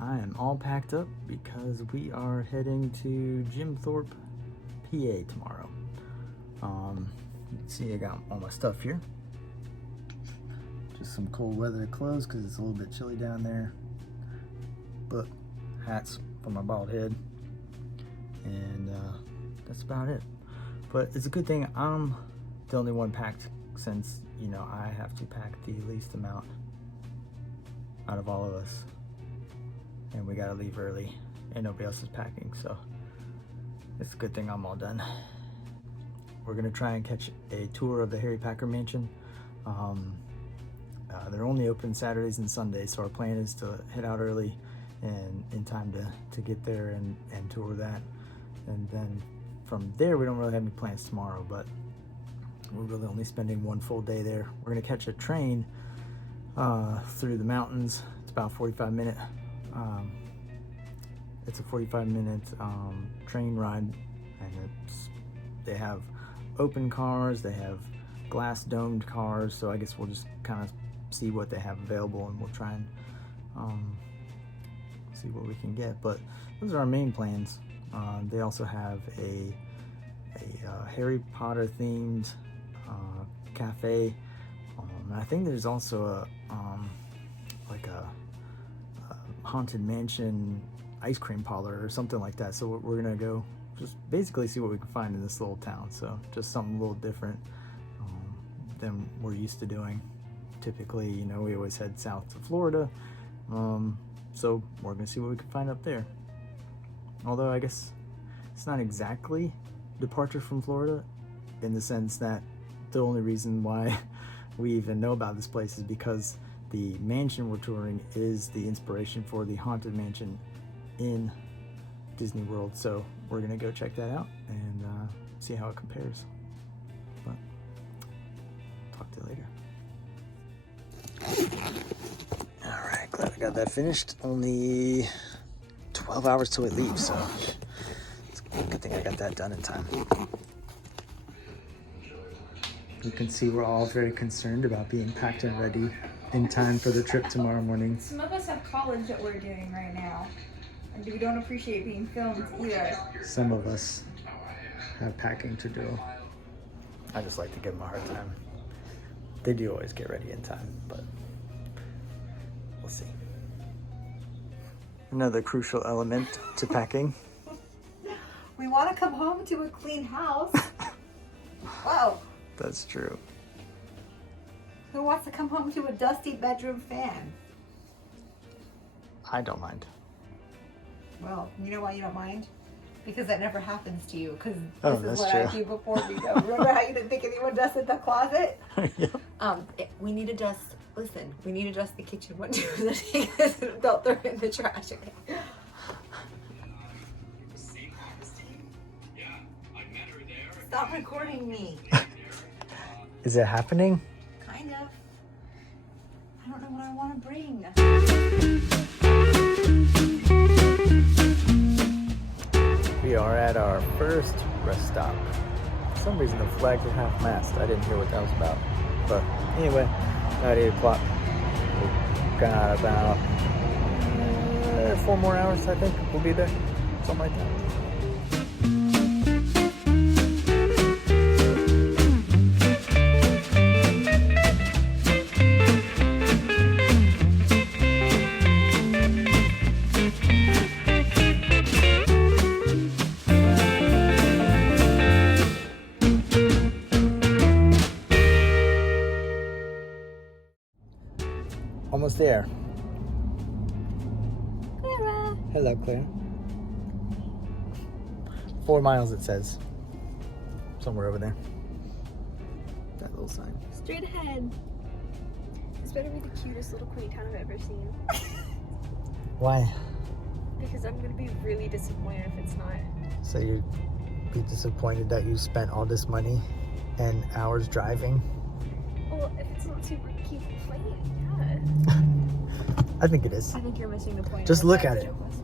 I am all packed up because we are heading to Jim Thorpe, PA tomorrow. You can see I got all my stuff here. Just some cold weather clothes because it's a little bit chilly down there. But hats for my bald head. And that's about it. But it's a good thing I'm the only one packed since, you know, I have to pack the least amount out of all of us. And we gotta leave early and nobody else is packing, so it's a good thing I'm all done. We're gonna try and catch a tour of the Harry Packer mansion. They're only open Saturdays and Sundays, so our plan is to head out early and in time to get there and tour that. And then from there, we don't really have any plans tomorrow, but we're really only spending one full day there. We're gonna catch a train through the mountains. It's about 45 minute. It's a 45-minute train ride, and they have open cars, they have glass domed cars, so I guess we'll just kind of see what they have available and we'll try and see what we can get. But those are our main plans. They also have a Harry Potter themed cafe. I think there's also like a haunted mansion ice cream parlor or something like that. So we're gonna go just basically see what we can find in this little town. So just something a little different than we're used to doing. Typically, you know, we always head south to Florida. So we're gonna see what we can find up there. Although I guess it's not exactly departure from Florida in the sense that the only reason why we even know about this place is because the mansion we're touring is the inspiration for the Haunted Mansion in Disney World. So we're gonna go check that out and see how it compares. But talk to you later. All right, glad I got that finished. Only 12 hours till we leave, so it's a good thing I got that done in time. You can see we're all very concerned about being packed and ready in time for the trip tomorrow morning. Some of us have college that we're doing right now, and we don't appreciate being filmed either. Some of us have packing to do. I just like to give them a hard time. They do always get ready in time, but we'll see. Another crucial element to packing. We want to come home to a clean house. Wow. That's true. Who wants to come home to a dusty bedroom fan? I don't mind. Well, you know why you don't mind? Because that never happens to you. Because Oh, this is that's what true. I do before we go. Remember how you didn't think anyone dusted the closet? Yeah. We need to dust. Listen, we need to dust the kitchen. What do the things? Don't throw it in the trash. Okay. Stop recording me. Is it happening? Kind of. I don't know what I want to bring. We are at our first rest stop. For some reason the flags are half mast. I didn't hear what that was about. But anyway, about 8 o'clock. We've got about 4 more hours, I think. We'll be there. Something like that. Almost there. Clara. Hello, Claire. 4 miles, it says. Somewhere over there. That little sign. Straight ahead. This better be the cutest little quaint town I've ever seen. Why? Because I'm gonna be really disappointed if it's not. So you'd be disappointed that you spent all this money and hours driving? Well, if it's not super cute and quaint, yeah. I think it is. I think you're missing the point. Just of look what at the it. joke was.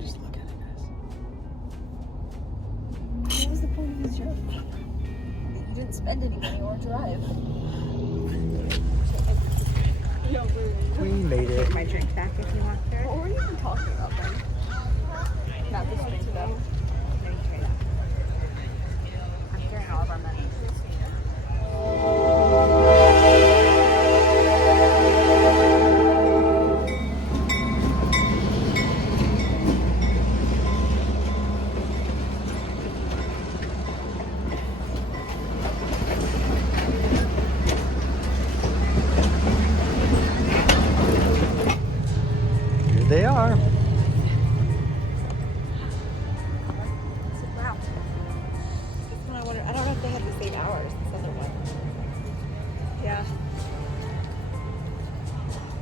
Just look at it, guys. What was the point of this joke? You didn't spend any money or drive. No worries. We made it. Take my drink back if you want, Jared. What were you even talking about then? Not this drink though. Let me try that. I'm sharing all of our money. Here they are. Wow. This one I wonder. I don't know if they have the same hours. This other one. Yeah.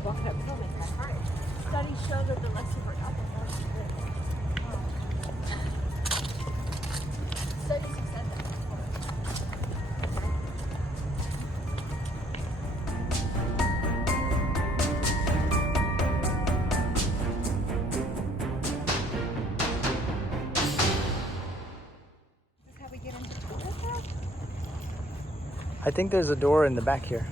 Walking up hill makes my heart. Studies show that the less you work out, the more you live. Studies have said that before. Is this how we get into the I think there's a door in the back here.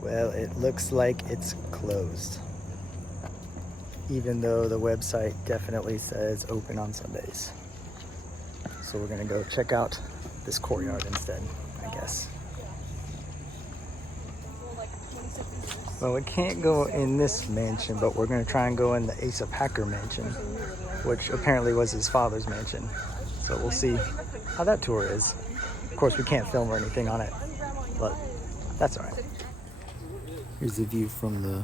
Well, it looks like it's closed. Even though the website definitely says open on Sundays. So we're gonna go check out this courtyard instead, I guess. Well, we can't go in this mansion, but we're gonna try and go in the Asa Packer mansion, which apparently was his father's mansion. So we'll see how that tour is. Of course, we can't film or anything on it, but that's all right. Here's the view from the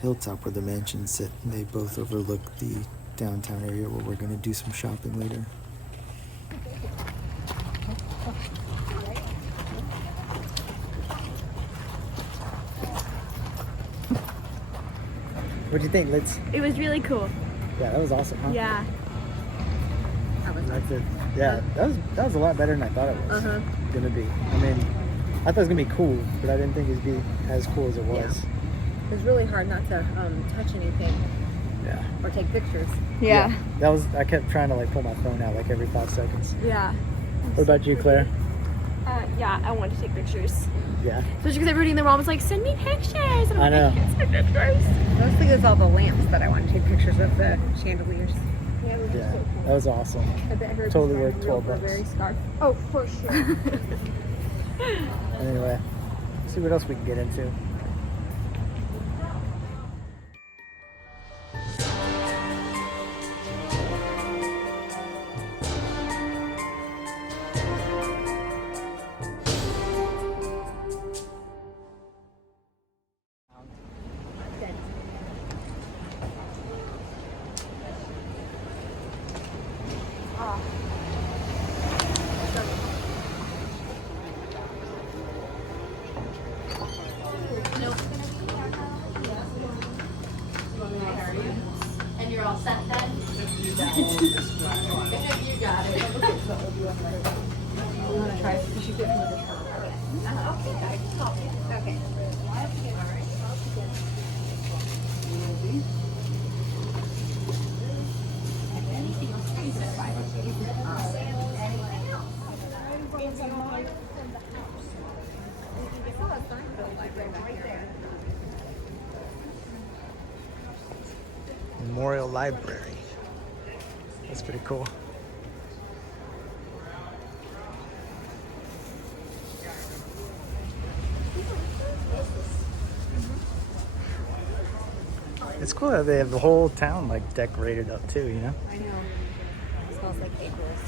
hilltop where the mansions sit. They both overlook the downtown area where we're going to do some shopping later. What'd you think, Liz? It was really cool. Yeah, that was awesome, huh? Yeah. That's it. Yeah, that was a lot better than I thought it was gonna be. I mean, I thought it was gonna be cool, but I didn't think it'd be as cool as it was. Yeah. It was really hard not to touch anything Yeah. or take pictures. Yeah. That was. I kept trying to like pull my phone out like every 5 seconds. Yeah. What about you, Claire? Yeah, I wanted to take pictures. Yeah. Especially because everybody in the mall was like, send me pictures. And I know. I can't send pictures. Mostly it was all the lamps that I wanted to take pictures of, the chandeliers. Yeah, it was Yeah. so cool. That was awesome. I bet her Totally worth $12. Very scarf. Oh, for sure. Anyway, let's see what else we can get into. And you're all set then? You got it. You got it. You want to try? You should get some of this. Okay. Memorial Library. That's pretty cool. It's cool that they have the whole town like decorated up too, you know? I know. It smells like Aprils.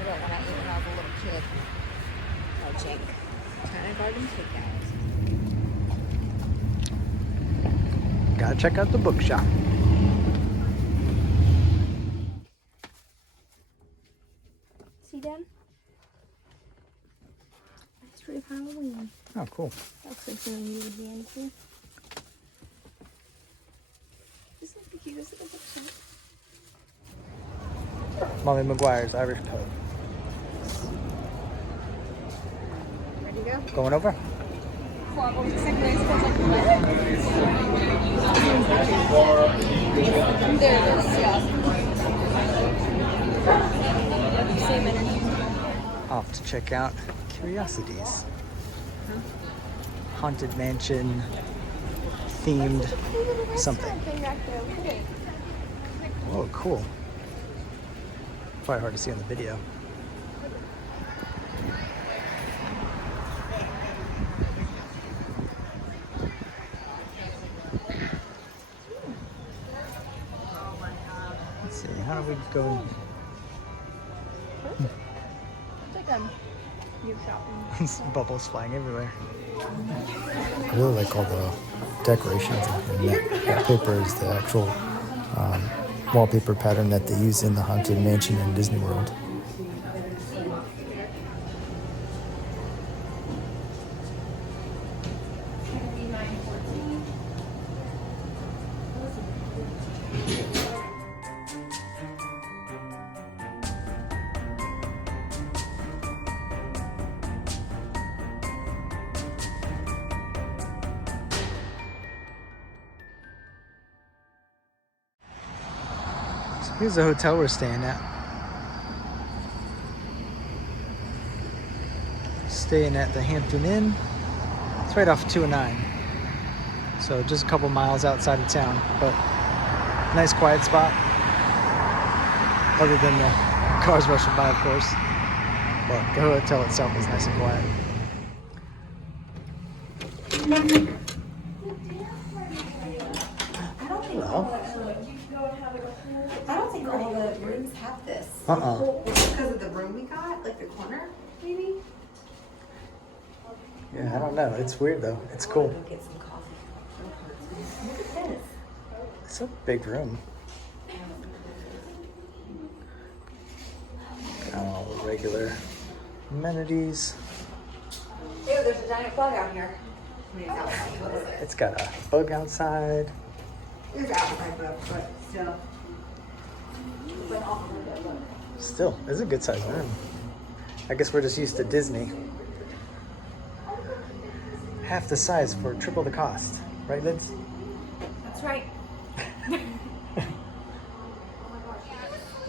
I don't want to eat when I was a little kid. Oh, Jake. China Garden takeout. Gotta check out the bookshop. See them? That's for Halloween. Oh, cool. That's like something you would be into. This is the cutest little bookshop. Molly Maguire's Irish Pub. Ready to go? Going over? Same energy. Off to check out Curiosities. Haunted mansion themed something. Oh, cool. Probably hard to see on the video. Let's see, how do we go? It's like new shopping. Bubbles flying everywhere. I really like all the decorations, and that paper is the actual wallpaper pattern that they use in the Haunted Mansion in Disney World. Here's the hotel we're staying at. Staying at the Hampton Inn. It's right off 209. So just a couple miles outside of town, but nice quiet spot. Other than the cars rushing by, of course. But the hotel itself is nice and quiet. I don't think all the rooms have this. Because of the room we got, like the corner, maybe? Yeah, I don't know. It's weird though. It's cool. Go get some coffee. Look at this. It's a big room. Got all the regular amenities. Ew, there's a giant bug out here. It's got a bug outside. There's outside bug, but still. Still, it's a good sized room. I guess we're just used to Disney. Half the size for triple the cost. Right, Liz? That's right.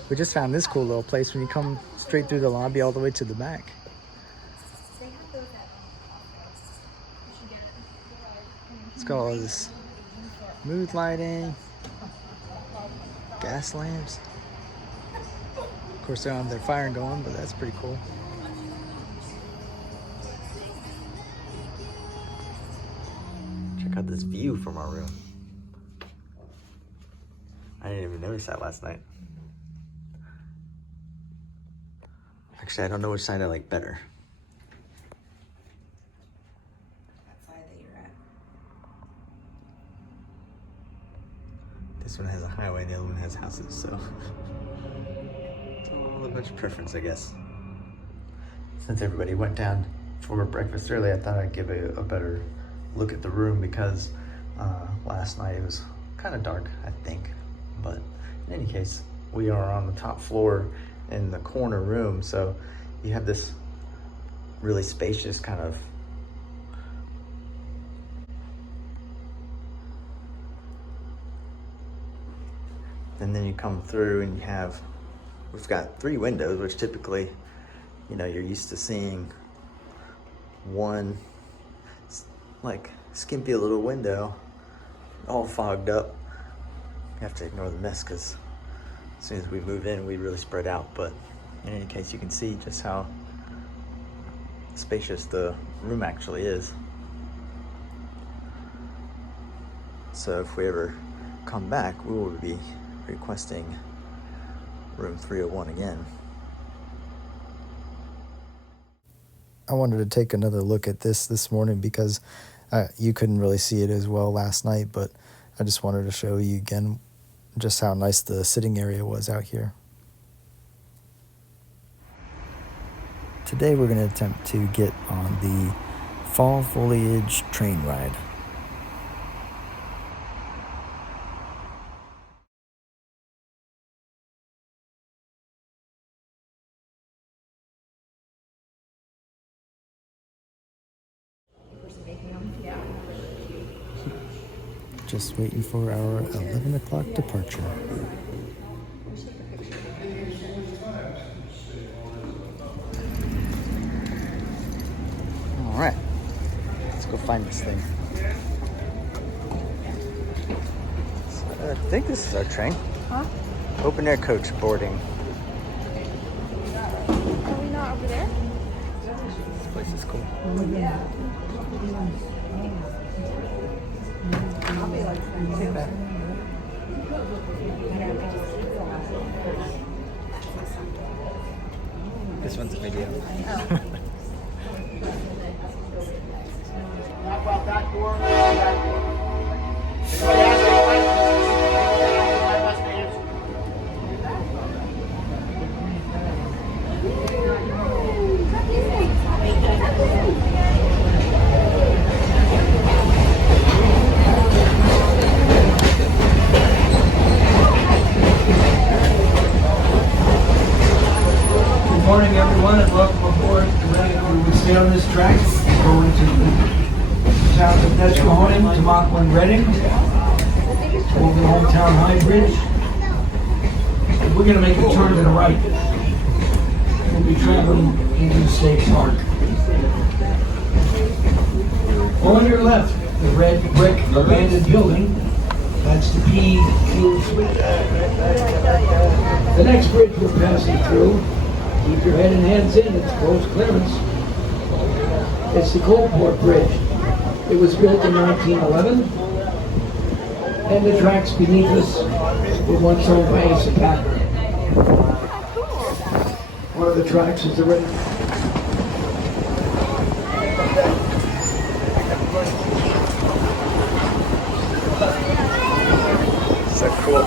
We just found this cool little place when you come straight through the lobby all the way to the back. It's got all this mood lighting, gas lamps. Of course, they don't have their fire going, but that's pretty cool. Check out this view from our room. I didn't even notice that last night. Actually, I don't know which side I like better. That side that you're at. This one has a highway, the other one has houses, so it's all a bunch of preference, I guess. Since everybody went down for breakfast early, I thought I'd give a better look at the room because last night it was kind of dark, I think. But in any case, we are on the top floor in the corner room, so you have this really spacious kind of and then you come through and we've got 3 windows, which typically, you know, you're used to seeing one like skimpy little window all fogged up. You have to ignore the mess because as soon as we move in, we really spread out. But in any case, you can see just how spacious the room actually is. So if we ever come back, we will be requesting room 301 again. I wanted to take another look at this morning because you couldn't really see it as well last night, but I just wanted to show you again just how nice the sitting area was out here. Today we're going to attempt to get on the Fall Foliage train ride. just waiting for our 11 o'clock departure. All right, let's go find this thing. I think this is our train. Huh? Open air coach boarding. Are we not over there? This place is cool. Yeah. Take that. This one's a video. Oh. Good morning, everyone, and welcome aboard. We stay on this track, going to the towns of Nesquehoning, Tamaqua, and Reading, over the hometown High Bridge. And we're going to make a turn to the right. We'll be traveling into the state park. On your left, the red brick abandoned building. That's the P fuel switch. The next bridge we're passing through, keep your head and hands in, it's close clearance. It's the Coalport Bridge. It was built in 1911, and the tracks beneath us were once owned by Asa Packer. One of the tracks is the red. So cool.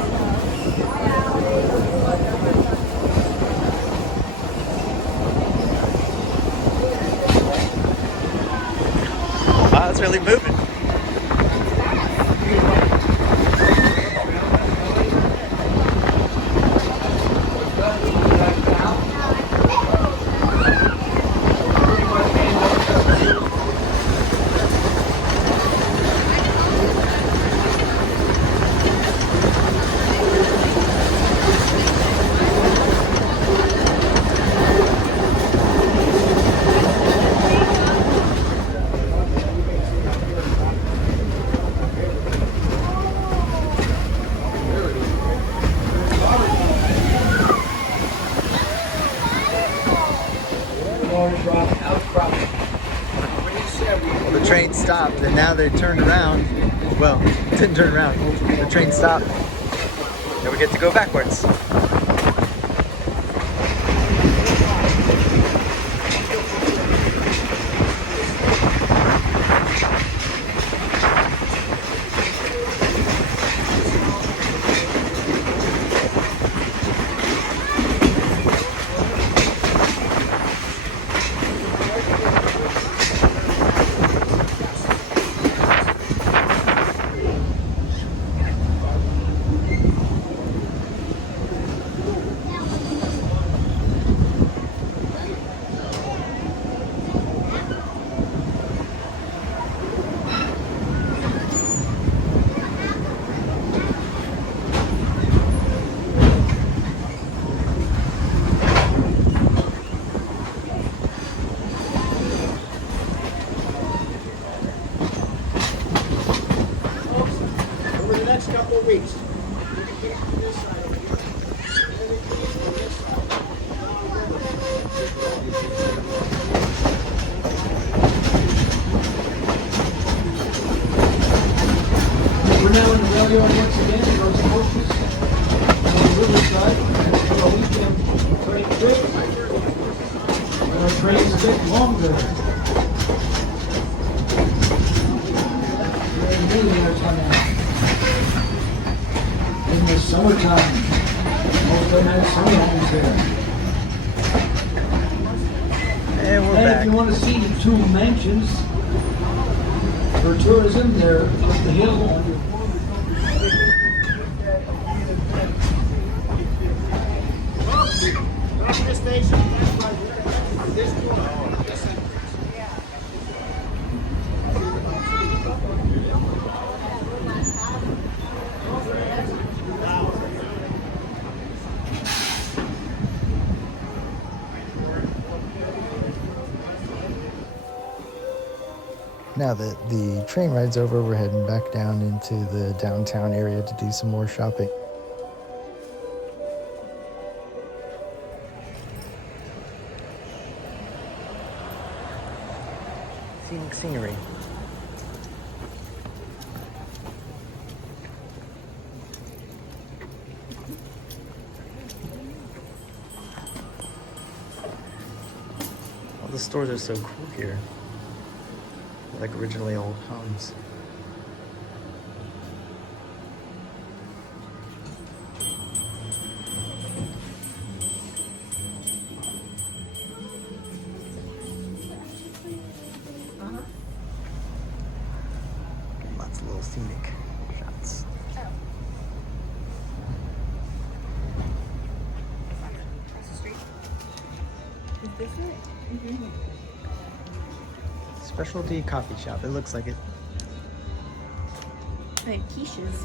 Wow, it's really moving. Well, the train stopped, and now they turned around. Well, it didn't turn around. The train stopped, and we get to go backwards. Couple of weeks. We're now in the rail yard once again, those coaches on the riverside for a weekend train trip. And our train's a bit longer. Very millionaires coming out. In the summertime, most of them have summer homes there. And we're And back. if you want to see the two mansions for tourism, they're up the hill. Now that the train ride's over, we're heading back down into the downtown area to do some more shopping. Scenic scenery. All the stores are so cool here. Like originally old homes. Lots of little scenic shots. Across the street. Is this it? Specialty coffee shop. It looks like it. I have quiches.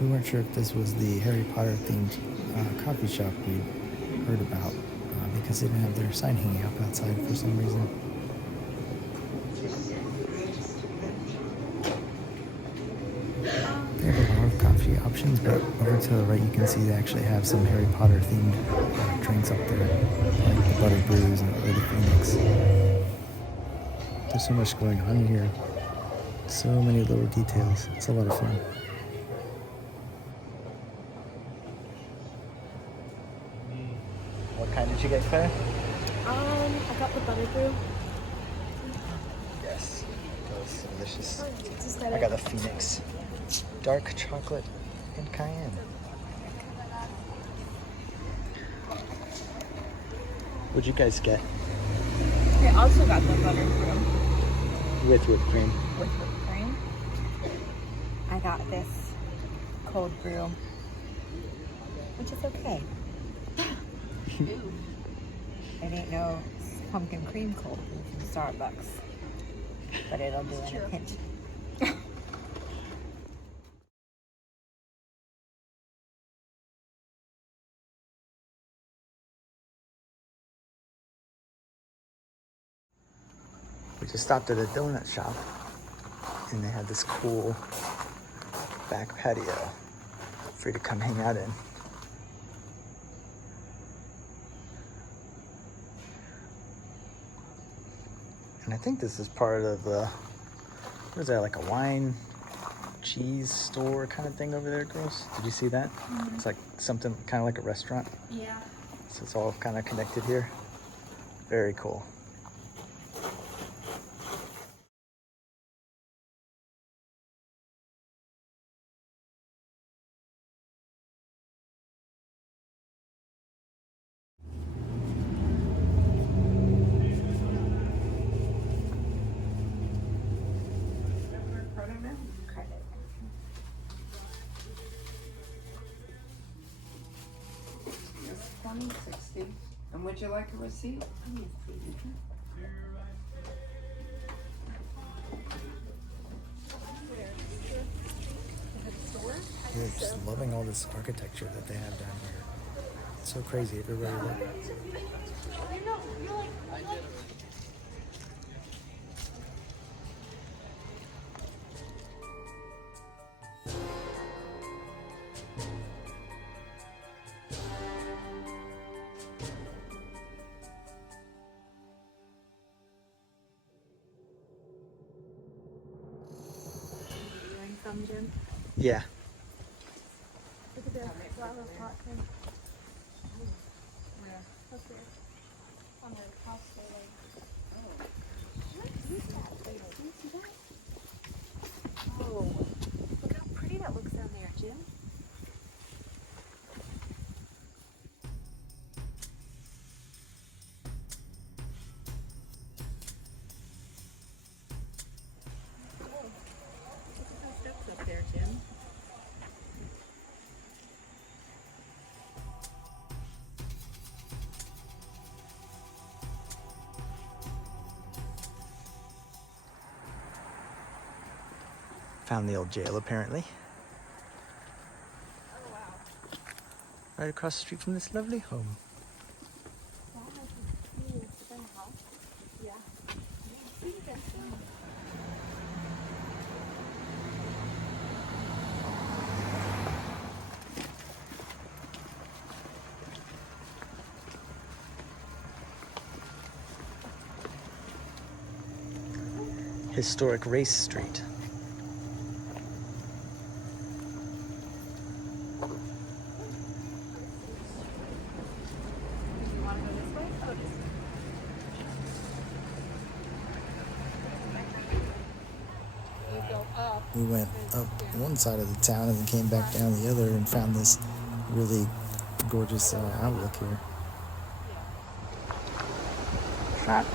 We weren't sure if this was the Harry Potter themed coffee shop we heard about because they didn't have their sign hanging up outside for some reason. They have a lot of coffee options, but over to the right you can see they actually have some Harry Potter themed drinks up there, like the butter brews or the Phoenix. There's so much going on here. So many little details. It's a lot of fun. What kind did you get, Claire? I got the butter brew. Yes, that was delicious. Just I got the Phoenix. Dark chocolate and cayenne. What'd you guys get? I also got the butter brew With whipped cream. with whipped cream. I got this cold brew, which is okay. I didn't know pumpkin cream cold brew from Starbucks, but it'll do in a pinch. We just stopped at a donut shop and they had this cool back patio for you to come hang out in. And I think this is part of the, what is that, like a wine, cheese store kind of thing over there, girls? Did you see that? Mm-hmm. It's like something kind of like a restaurant. Yeah. So it's all kind of connected here. Very cool. $20.60. And would you like a receipt? Yeah, just loving all this architecture that they have down here. It's so crazy. Everybody look. Some Jim. Yeah. Look at the flower pot thing. Where? Up there. On the house ceiling. Oh. What is that? Wait, can you see that? Oh. Look how pretty that looks down there, Jim. Up there, Jim. Found the old jail apparently. right across the street from this lovely home. Historic Race Street. We went up one side of the town and then came back down the other and found this really gorgeous outlook here. Shot.